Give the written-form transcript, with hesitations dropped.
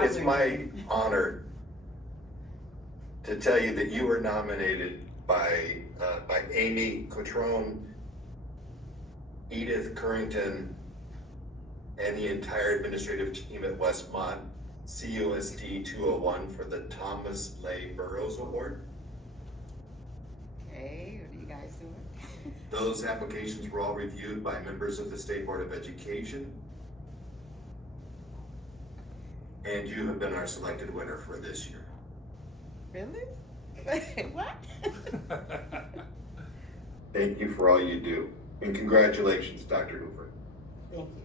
It's my honor to tell you that you were nominated by Amy Cotrone, Edith Currington, and the entire administrative team at Westmont, CUSD 201 for the Thomas Leigh Burroughs Award. Okay, what are you guys doing? Those applications were all reviewed by members of the State Board of Education. And you have been our selected winner for this year. Really? What? Thank you for all you do. And congratulations, Dr. Hoover. Thank you.